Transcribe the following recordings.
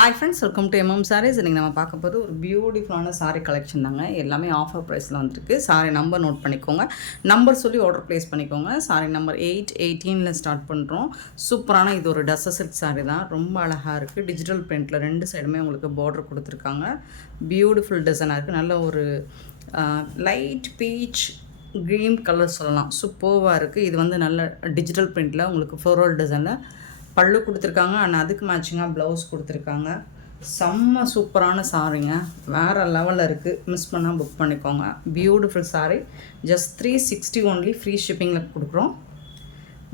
Hi friends, welcome to MM Sarees. இன்றைக்கி நம்ம பார்க்க போது ஒரு பியூட்டிஃபுல்லான சாரீ கலெக்ஷன் தாங்க. எல்லாமே ஆஃபர் ப்ரைஸில் வந்துருக்கு. சாரீ நம்பர் நோட் பண்ணிக்கோங்க, நம்பர் சொல்லி ஆர்டர் ப்ளேஸ் பண்ணிக்கோங்க. சாரீ நம்பர் 818 ஸ்டார்ட் பண்ணுறோம். சூப்பரான இது ஒரு டஸ்ஸர் சில்க் சாரீ தான். ரொம்ப அழகாக இருக்குது. டிஜிட்டல் பிரிண்டில் 2 சைடுமே உங்களுக்கு பார்டர் கொடுத்துருக்காங்க. பியூட்டிஃபுல் டிசைனாக இருக்குது. நல்ல ஒரு லைட் பீச் க்ரீன் கலர் சொல்லலாம். சூப்பராக இருக்குது. இது வந்து நல்ல டிஜிட்டல் பிரிண்டில் உங்களுக்கு ஃப்ளோரல் டிசைனில் பல்லு கொடுத்துருக்காங்க. ஆனால் அதுக்கு மேட்சிங்காக ப்ளவுஸ் கொடுத்துருக்காங்க. செம்ம சூப்பரான சாரீங்க, வேறு லெவலில் இருக்குது. மிஸ் பண்ணால் புக் பண்ணிக்கோங்க. Beautiful sari. Just 360 only. Free ஷிப்பிங்கில் கொடுக்குறோம்.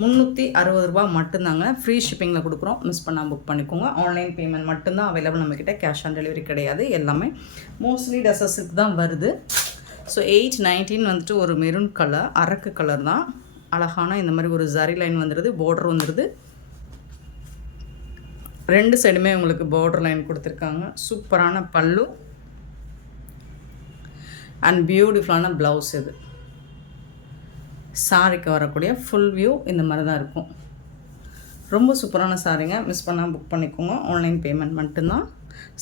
360 ரூபா மட்டும்தாங்க. ஃப்ரீ ஷிப்பிங்கில் கொடுக்குறோம். மிஸ் பண்ணால் புக் பண்ணிக்கோங்க. ஆன்லைன் பேமெண்ட் மட்டும்தான் அவைலபிள் நம்மக்கிட்ட. கேஷ் ஆன் டெலிவரி கிடையாது. எல்லாமே மோஸ்ட்லி டசஸுக்கு தான் வருது. ஸோ 819 வந்துட்டு ஒரு மெரூன் கலர், அரக்கு கலர் தான். அழகான இந்த மாதிரி ஒரு ஜரி லைன் வந்துடுது, பார்டர் வந்துடுது. 2 சைடுமே உங்களுக்கு பார்டர் லைன் கொடுத்துருக்காங்க. சூப்பரான பல்லு அண்ட் பியூட்டிஃபுல்லான ப்ளவுஸ். இது சாரிக்கு வரக்கூடிய ஃபுல் வியூ இந்த மாதிரி தான் இருக்கும். ரொம்ப சூப்பரான சாரீங்க. மிஸ் பண்ணால் புக் பண்ணிக்கோங்க. ஆன்லைன் பேமெண்ட் மட்டும்தான்.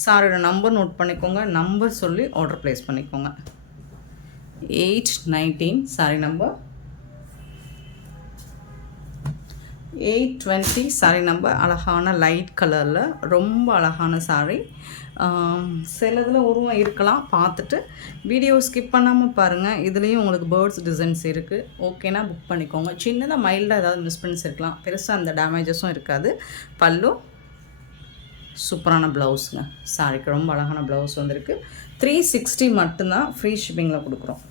சாரியோட நம்பர் நோட் பண்ணிக்கோங்க, நம்பர் சொல்லி ஆர்டர் ப்ளேஸ் பண்ணிக்கோங்க. 819 சாரி நம்பர். 820 சாரீ நம்பர். அழகான லைட் கலரில் ரொம்ப அழகான சாரீ. சிலதில் உருவம் இருக்கலாம், பார்த்துட்டு வீடியோ ஸ்கிப் பண்ணாமல் பாருங்கள். இதுலேயும் உங்களுக்கு பேர்ட்ஸ் டிசைன்ஸ் இருக்குது. ஓகேனா புக் பண்ணிக்கோங்க. சின்னதாக மைல்டாக ஏதாவது மிஸ்பிரிண்ட்ஸ் இருக்கலாம், பெருசாக அந்த டேமேஜஸும் இருக்காது. பல்லு சூப்பரான ப்ளவுஸுங்க. சாரிக்கு ரொம்ப அழகான ப்ளவுஸ் வந்திருக்கு. 360 மட்டும்தான். ஃப்ரீ ஷிப்பிங்கில் கொடுக்குறோம்.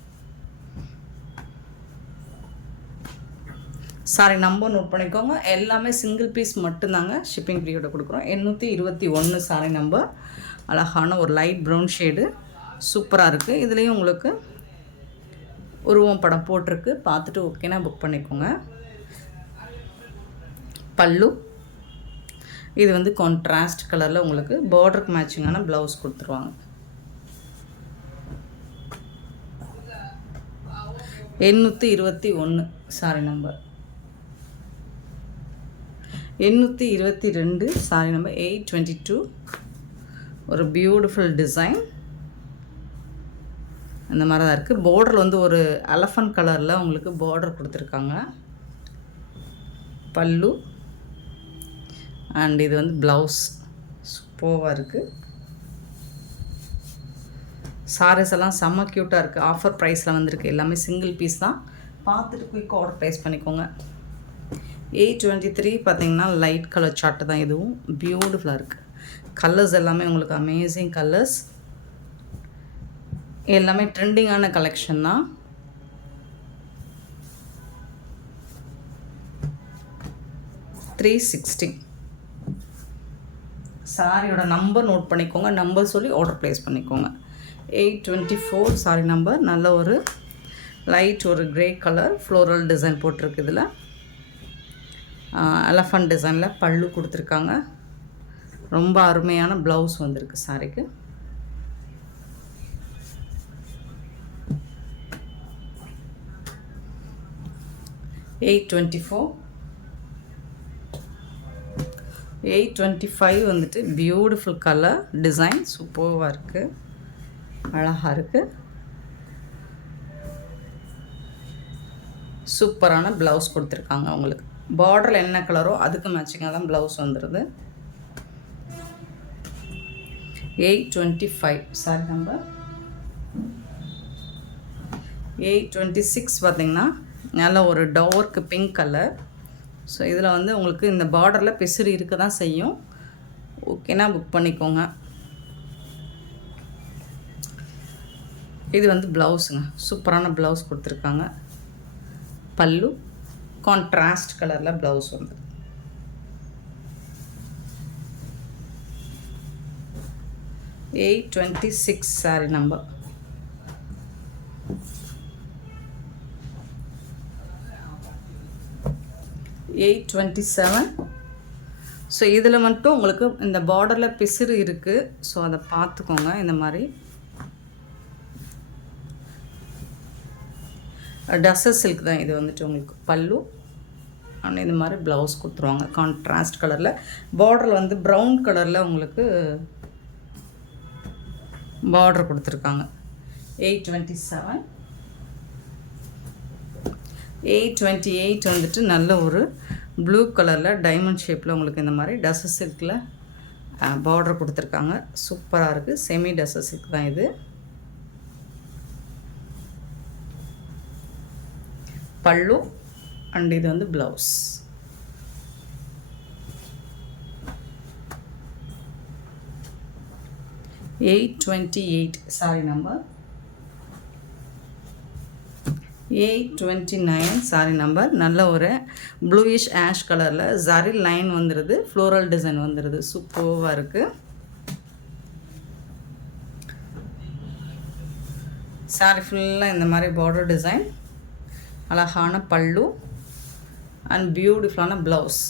சாரி நம்பர் நோட் பண்ணிக்கோங்க. எல்லாமே சிங்கிள் பீஸ் மட்டும்தாங்க. ஷிப்பிங் ஃப்ரீயோட கொடுக்குறோம். 821 சாரி நம்பர். அழகான ஒரு லைட் ப்ரௌன் ஷேடு, சூப்பராக இருக்குது. இதுலேயும் உங்களுக்கு உருவம் படம் போட்டிருக்கு, பார்த்துட்டு ஓகேனா புக் பண்ணிக்கோங்க. பல்லு இது வந்து கான்ட்ராஸ்ட் கலரில் உங்களுக்கு பார்டருக்கு மேட்சிங்கான ப்ளவுஸ் கொடுத்துருவாங்க. 821 சாரி நம்பர். 822 sorry number. 822 ஒரு பியூட்டிஃபுல் டிசைன் இந்த மாதிரி தான் இருக்குது. பார்டர் வந்து ஒரு எலஃபண்ட் கலரில் உங்களுக்கு பார்டர் கொடுத்துருக்காங்க. பல்லு அண்ட் இது வந்து ப்ளவுஸ். சூப்பராக இருக்குது. சாரீஸ் எல்லாம் செம்ம க்யூட்டாக இருக்குது. ஆஃபர் ப்ரைஸில் வந்திருக்கு. எல்லாமே சிங்கிள் பீஸ் தான். பார்த்துட்டு குயிக் ஆர்டர் ப்ளேஸ் பண்ணிக்கோங்க. 823 பார்த்தீங்கன்னா லைட் கலர் சார்ட்டு தான். இதுவும் பியூட்டிஃபுல்லாக இருக்குது. கலர்ஸ் எல்லாமே உங்களுக்கு அமேசிங் கலர்ஸ். எல்லாமே ட்ரெண்டிங்கான கலெக்ஷன் தான். $360. சாரியோட நம்பர் நோட் பண்ணிக்கோங்க, நம்பர் சொல்லி ஆர்டர் ப்ளேஸ் பண்ணிக்கோங்க. 824 சாரி நம்பர். நல்ல ஒரு லைட் ஒரு க்ரே கலர் ஃப்ளோரல் டிசைன் போட்டிருக்கு. இதில் எலஃபண்ட் டிசைனில் பல்லு கொடுத்துருக்காங்க. ரொம்ப அருமையான ப்ளவுஸ் வந்திருக்கு சாரிக்கு. $825 வந்துட்டு பியூட்டிஃபுல் கலர் டிசைன். சூப்பராக இருக்குது, அழகாக இருக்குது. சூப்பரான ப்ளவுஸ் கொடுத்துருக்காங்க. உங்களுக்கு பார்டரில் என்ன கலரோ அதுக்கு மேட்சிங்காக தான் ப்ளவுஸ் வந்துடுது. 825 சாரி நம்பர். 826 பார்த்திங்கன்னா நல்ல ஒரு டார்க் பிங்க் கலர். ஸோ இதில் வந்து உங்களுக்கு இந்த பார்டரில் பிசுறு இருக்க தான் செய்யும். ஓகேனா புக் பண்ணிக்கோங்க. இது வந்து ப்ளவுஸுங்க. சூப்பரான ப்ளவுஸ் கொடுத்துருக்காங்க. பல்லு கான்ட்ராஸ்ட் கலரில் ப்ளவுஸ் வந்து. $826 சாரி நம்பர். 827. ஸோ இதில் மட்டும் உங்களுக்கு இந்த பார்டரில் பிசுறு இருக்குது. ஸோ அதை பார்த்துக்கோங்க. இந்த மாதிரி டஸ்ஸர் சில்க் தான் இது வந்துட்டு உங்களுக்கு. பல்லு அண்ட் இந்த மாதிரி ப்ளவுஸ் கொடுத்துருவாங்க கான்ட்ராஸ்ட் கலரில். பார்டரில் வந்து ப்ரௌன் கலரில் உங்களுக்கு பார்டர் கொடுத்துருக்காங்க. 827. 828 வந்துட்டு நல்ல ஒரு ப்ளூ கலரில் டைமண்ட் ஷேப்பில் உங்களுக்கு இந்த மாதிரி டஸ்ஸு சில்கில் பார்டர் கொடுத்துருக்காங்க. சூப்பராக இருக்குது. செமி டஸ்ஸு சில்க் தான் இது. பல்லு அண்ட் இது வந்து blouse. $828 sorry number. 829 sorry number. நல்ல ஒரு ப்ளூயிஷ் ஆஷ் கலரில் ஜரி லைன் வந்துடுது, ஃப்ளோரல் டிசைன் வந்துடுது. சூப்பராக இருக்குது. சாரி ஃபுல்லாக இந்த மாதிரி பார்டர் டிசைன், அழகான பல்லு அண்ட் பியூட்டிஃபுல்லான ப்ளவுஸ்.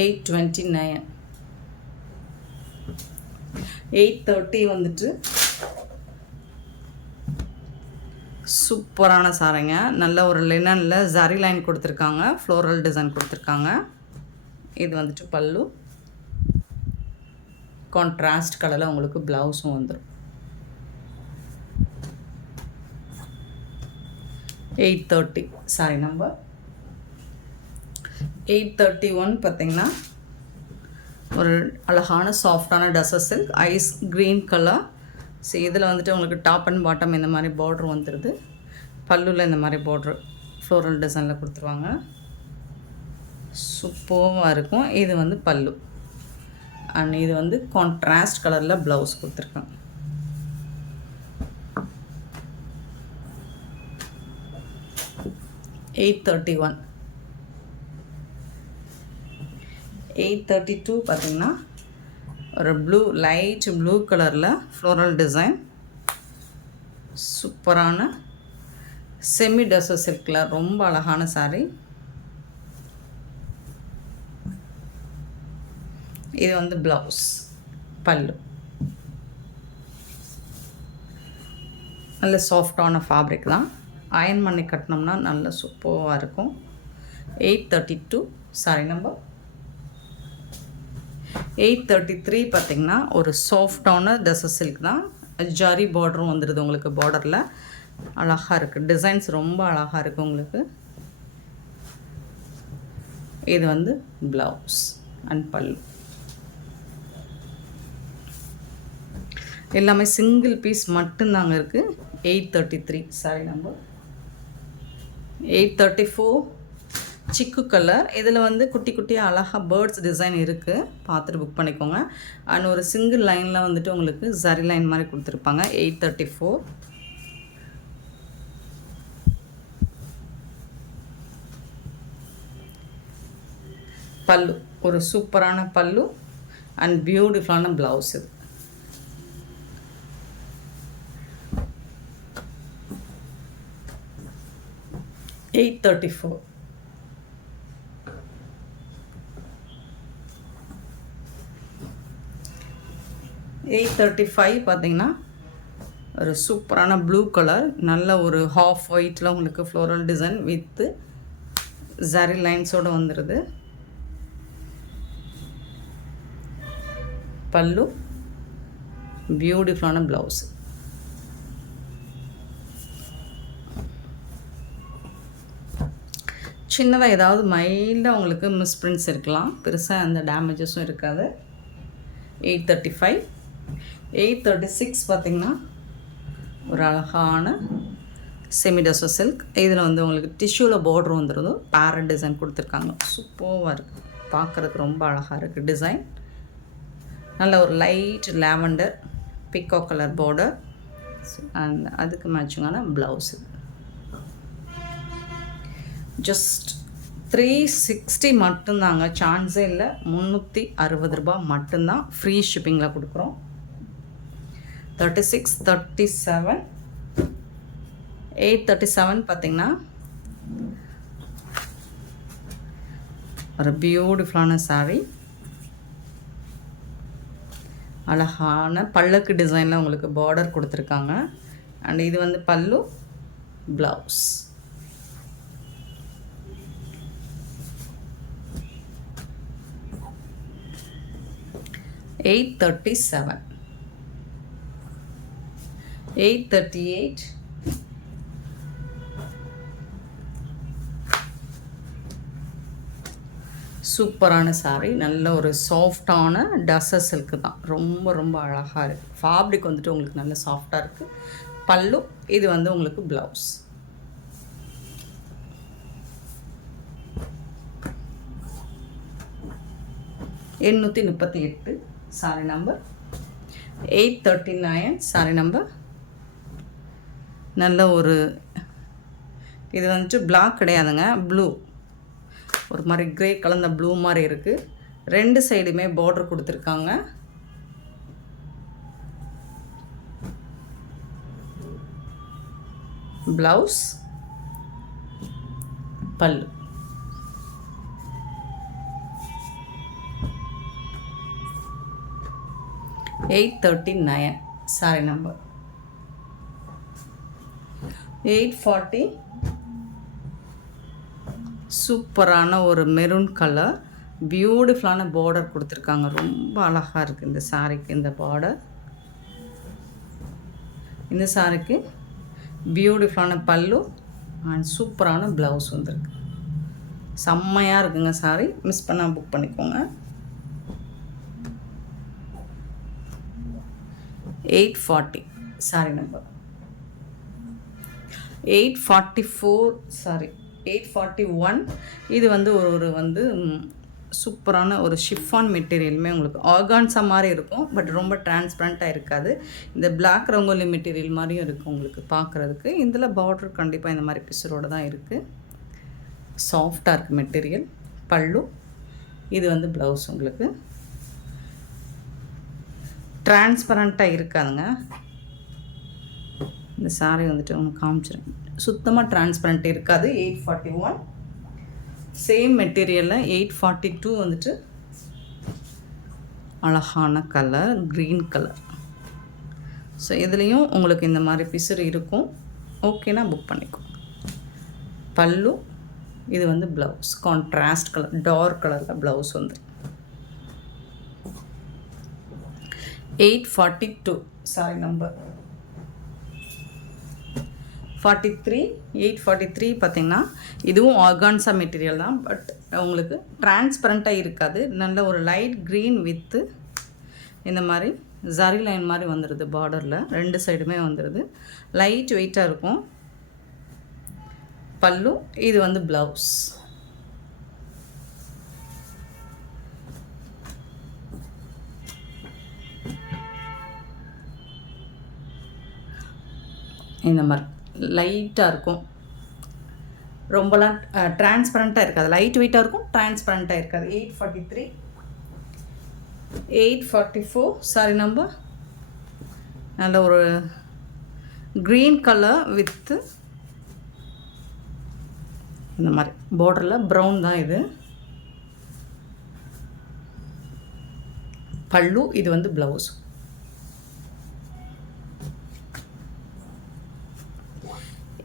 $829. 830 வந்துட்டு சூப்பரான சாரிங்க. நல்ல ஒரு லினனில் ஜரி லைன் கொடுத்துருக்காங்க, ஃப்ளோரல் டிசைன் கொடுத்துருக்காங்க. இது வந்துட்டு பல்லு, கான்ட்ராஸ்ட் கலரில் உங்களுக்கு ப்ளவுஸும் வந்துடும். 830 சாரி நம்பர். 831 பார்த்திங்கன்னா ஒரு அழகான சாஃப்டான tussar silk, ice green colour. So இதில் வந்துட்டு உங்களுக்கு டாப் அண்ட் பாட்டம் இந்த மாதிரி பார்ட்ரு வந்துடுது. பல்லுவில் இந்த மாதிரி பார்ட்ரு ஃப்ளோரல் டிசைனில் கொடுத்துருவாங்க. சூப்பராக இருக்கும். இது வந்து பல்லு அண்ட் இது வந்து கான்ட்ராஸ்ட் கலரில் ப்ளவுஸ் கொடுத்துருக்காங்க. $831. 832 பார்த்திங்கன்னா ஒரு ப்ளூ, லைட் ப்ளூ கலரில் ஃப்ளோரல் டிசைன், சூப்பரான செமி டஸ்ஸு சில்கில் ரொம்ப அழகான சாரீ. இது வந்து ப்ளவுஸ், பல்லு. நல்ல சாஃப்டான ஃபேப்ரிக் தான். அயன் பண்ணி கட்டினோம்னா நல்ல சூப்பராக இருக்கும். 832 சாரி நம்பர். 833 பார்த்திங்கன்னா ஒரு சாஃப்டான டஸ்ஸு சில்க் தான். ஜரி பார்டரும் வந்துடுது உங்களுக்கு. பார்டரில் அழகாக இருக்குது, டிசைன்ஸ் ரொம்ப அழகாக இருக்குது உங்களுக்கு. இது வந்து ப்ளவுஸ் அண்ட் பல்லு. எல்லாமே சிங்கிள் பீஸ் மட்டும்தாங்க இருக்குது. 833 சாரி நம்பர். 834 சிக்கு கலர். இதில் வந்து குட்டி குட்டியாக அழகாக பேர்ட்ஸ் டிசைன் இருக்குது, பார்த்துட்டு புக் பண்ணிக்கோங்க. அண்ட் ஒரு சிங்கிள் லைனில் வந்துட்டு உங்களுக்கு ஜரி லைன் மாதிரி கொடுத்துருப்பாங்க. 834. பல்லு ஒரு சூப்பரான பல்லு அண்ட் பியூட்டிஃபுல்லான ப்ளவுஸ். இது 834. 835 பார்த்திங்கன்னா ஒரு சூப்பரான ப்ளூ கலர், நல்ல ஒரு ஹாஃப் ஒயிட்டில் உங்களுக்கு ஃப்ளோரல் டிசைன் வித்து ஜரி லைன்ஸோடு வந்துடுது. பல்லு, பியூட்டிஃபுல்லான ப்ளவுஸ். சின்னதாக ஏதாவது மைல்டாக உங்களுக்கு மிஸ்பிரிண்ட்ஸ் இருக்கலாம், பெருசாக அந்த டேமேஜஸும் இருக்காது. 835. 836 பார்த்திங்கன்னா ஒரு அழகான செமிடஸோ சில்க். இதில் வந்து உங்களுக்கு டிஷ்யூவில் பார்டர் வந்துடுது, பேரட் டிசைன் கொடுத்துருக்காங்க. சூப்பராக இருக்குது, பார்க்குறதுக்கு ரொம்ப அழகாக இருக்குது டிசைன். நல்ல ஒரு light lavender pico colour border and அதுக்கு மேட்சிங்கான ப்ளவுஸு. ஜஸ்ட் 360 மட்டும்தாங்க, சான்ஸே இல்லை. 360 ரூபா மட்டும்தான், ஃப்ரீ ஷிப்பிங்கில் கொடுக்குறோம். 36, 37. 837 பார்த்திங்கன்னா ஒரு பியூட்டிஃபுல்லான சாரீ. அழகான பல்லக்கு டிசைனில் உங்களுக்கு பார்டர் கொடுத்துருக்காங்க. அண்ட் இது வந்து பல்லு, ப்ளவுஸ். $837, $838, சூப்பரான சாரீ. நல்ல ஒரு சாஃப்டான டசர் சில்க்கு தான். ரொம்ப ரொம்ப அழகாக இருக்குது. ஃபேப்ரிக் வந்துட்டு உங்களுக்கு நல்ல சாஃப்டாக இருக்குது. பல்லு, இது வந்து உங்களுக்கு blouse. $838 sorry number. 839 sorry number. நல்ல ஒரு இது வந்துட்டு பிளாக் கிடையாதுங்க, ப்ளூ, ஒரு மாதிரி க்ரே கலந்த ப்ளூ மாதிரி இருக்குது. 2 சைடுமே பார்டர் கொடுத்துருக்காங்க. ப்ளவுஸ், பல்லு. $839 சாரி நம்பர். 840 சூப்பரான ஒரு மெரூன் கலர், பியூட்டிஃபுல்லான பார்டர் கொடுத்துருக்காங்க. ரொம்ப அழகாக இருக்குது இந்த சாரிக்கு இந்த பார்டர். இந்த சாரிக்கு பியூட்டிஃபுல்லான பல்லு அண்ட் சூப்பரான ப்ளவுஸ் வந்துருக்கு. செம்மையாக இருக்குங்க சாரி. மிஸ் பண்ணால் புக் பண்ணிக்கோங்க. 840 சாரி நம்பர். 844 சாரி 841. இது வந்து ஒரு வந்து சூப்பரான ஒரு ஷிஃபான் மெட்டீரியலுமே உங்களுக்கு ஆர்கான்ஸா மாதிரி இருக்கும். பட் ரொம்ப டிரான்ஸ்பரண்ட்டாக இருக்காது. இந்த பிளாக் ரங்கோலி மெட்டீரியல் மாதிரியும் இருக்குது உங்களுக்கு பார்க்குறதுக்கு. இதில் பார்டர் கண்டிப்பாக இந்த மாதிரி பிசரோடு தான் இருக்குது. சாஃப்டாக இருக்குது மெட்டீரியல். பல்லு, இது வந்து ப்ளவுஸ். உங்களுக்கு டிரான்ஸ்பரண்ட்டாக இருக்காதுங்க. இந்த சாரீ வந்துட்டு உங்களுக்கு காமிச்சிருங்க. சுத்தமாக டிரான்ஸ்பரண்ட் இருக்காது. 841 சேம் மெட்டீரியலில். 842 வந்துட்டு அழகான கலர், க்ரீன் கலர். ஸோ இதுலேயும் உங்களுக்கு இந்த மாதிரி பிசுறு இருக்கும். ஓகேனா புக் பண்ணிக்கோ. பல்லு, இது வந்து ப்ளவுஸ். கான்ட்ராஸ்ட் கலர், டார்க் கலரில் ப்ளவுஸ் வந்துடும். 842 சாரி நம்பர். 843 பார்த்திங்கன்னா இதுவும் ஆர்கான்ஸா மெட்டீரியல் தான். பட் உங்களுக்கு டிரான்ஸ்பரண்ட்டாக இருக்காது. நல்ல ஒரு லைட் க்ரீன் வித்து இந்த மாதிரி ஜரி லைன் மாதிரி வந்துடுது பார்டரில். 2 சைடுமே வந்துடுது. லைட் வெயிட்டாக இருக்கும். பல்லு, இது வந்து ப்ளவுஸ். இந்த மாதிரி லைட்டாக இருக்கும். ரொம்பலாம் டிரான்ஸ்பரண்ட்டாக இருக்காது. லைட் வெயிட்டாக இருக்கும், டிரான்ஸ்பரண்ட்டாக இருக்காது. 843. 844 சாரி நம்பர். நல்ல ஒரு க்ரீன் கலர் வித்து இந்த மாதிரி பார்டரில் ப்ரௌன் தான் இது. பல்லு, இது வந்து blouse.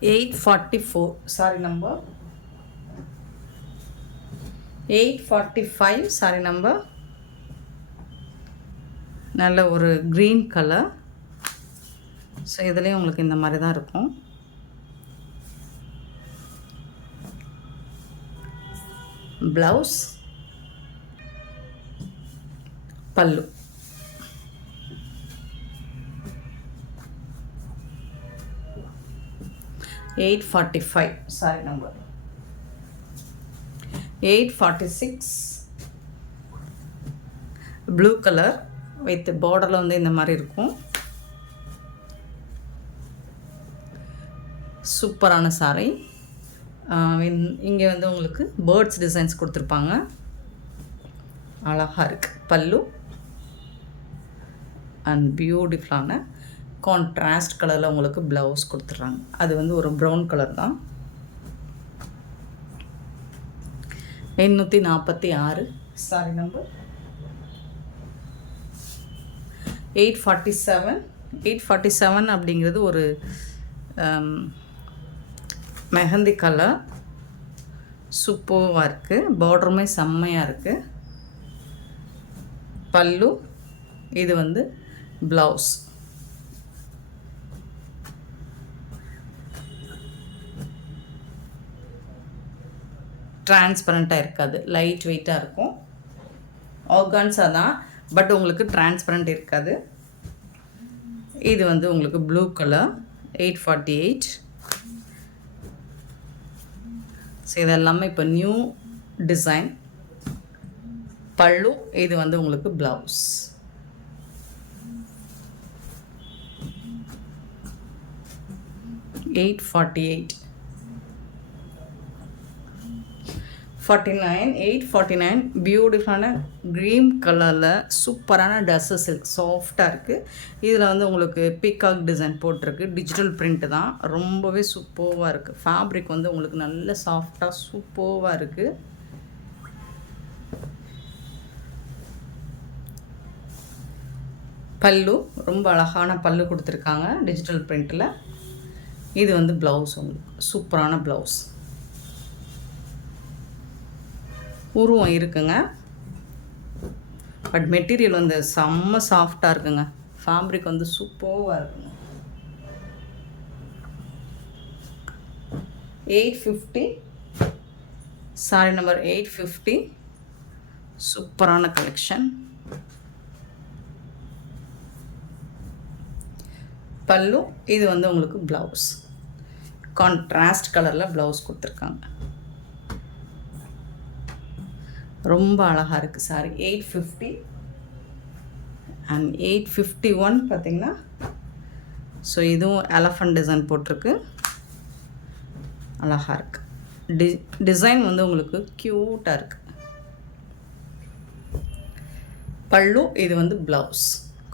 844 sorry number. 845 sorry number. நல்ல ஒரு க்ரீன் கலர். ஸோ இதுலேயும் உங்களுக்கு இந்த மாதிரி தான் இருக்கும். ப்ளவுஸ், பல்லு. 845 sorry number. 846 blue colour with பார்டரில் வந்து இந்த மாதிரி இருக்கும். சூப்பரான சாரி. இங்கே வந்து உங்களுக்கு பேர்ட்ஸ் டிசைன்ஸ் கொடுத்துருப்பாங்க. அழகாக இருக்குது. பல்லு அண்ட் பியூட்டிஃபுல்லான கான்ட்ராஸ்ட் கலரில் உங்களுக்கு ப்ளவுஸ் கொடுத்துட்றாங்க. அது வந்து ஒரு ப்ரௌன் கலர் தான். 846 சாரி நம்பர். 847 அப்படிங்கிறது ஒரு மெஹந்தி கலர். சூப்பராக இருக்குது. பார்டருமே செம்மையாக இருக்குது. பல்லு, இது வந்து ப்ளவுஸ். டிரான்ஸ்பரண்ட்டாக இருக்காது, லைட் வெயிட்டாக இருக்கும். ஆர்கான்ஸா தான், பட் உங்களுக்கு டிரான்ஸ்பரண்ட் இருக்காது. இது வந்து உங்களுக்கு ப்ளூ கலர். 848. ஸோ இதெல்லாமே இப்போ நியூ டிசைன். பல்லு, இது வந்து உங்களுக்கு ப்ளவுஸ். $848. 849 பியூட்டிஃபுல்லான க்ரீன் கலரில் சூப்பரான டஸ்ஸு சில்க் சாஃப்டாக இருக்குது. இதில் வந்து உங்களுக்கு பீகாக் டிசைன் போட்டிருக்கு. டிஜிட்டல் பிரிண்ட்டு தான், ரொம்பவே சூப்பராக இருக்குது. ஃபேப்ரிக் வந்து உங்களுக்கு நல்ல சாஃப்டாக சூப்பராக இருக்குது. பல்லு, ரொம்ப அழகான பல்லு கொடுத்துருக்காங்க டிஜிட்டல் பிரிண்ட்டில். இது வந்து ப்ளவுஸ், உங்களுக்கு சூப்பரான ப்ளவுஸ். உருவம் இருக்குங்க, பட் மெட்டீரியல் வந்து செம்ம சாஃப்டாக இருக்குங்க. ஃபேப்ரிக் வந்து சூப்பராக இருக்குங்க. 850. Sorry number 850. சூப்பரான கலெக்ஷன். பல்லு, இது வந்து உங்களுக்கு ப்ளவுஸ். கான்ட்ராஸ்ட் கலரில் ப்ளவுஸ் கொடுத்துருக்காங்க. ரொம்ப அழகாக இருக்குது சாரி. 850 அண்ட் 851 பார்த்திங்கன்னா. ஸோ இதுவும் எலஃபண்ட் டிசைன் போட்டிருக்கு, அழகாக இருக்குது. டிசைன் வந்து உங்களுக்கு க்யூட்டாக இருக்குது. பல்லு, இது வந்து ப்ளவுஸ்,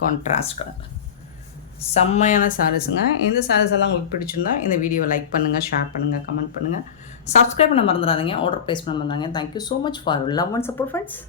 கான்ட்ராஸ்ட் கலர். செம்மையான சாரீஸுங்க. இந்த சாரீஸ் எல்லாம் உங்களுக்கு பிடிச்சிருந்தா இந்த வீடியோவை லைக் பண்ணுங்கள், ஷேர் பண்ணுங்கள், கமெண்ட் பண்ணுங்கள். சப்ஸ்கிரைப் பண்ண மறந்துடாதீங்க. ஆர்டர் ப்ளேஸ் பண்ண மறந்துடாதீங்க. Thank you so much for love and support friends.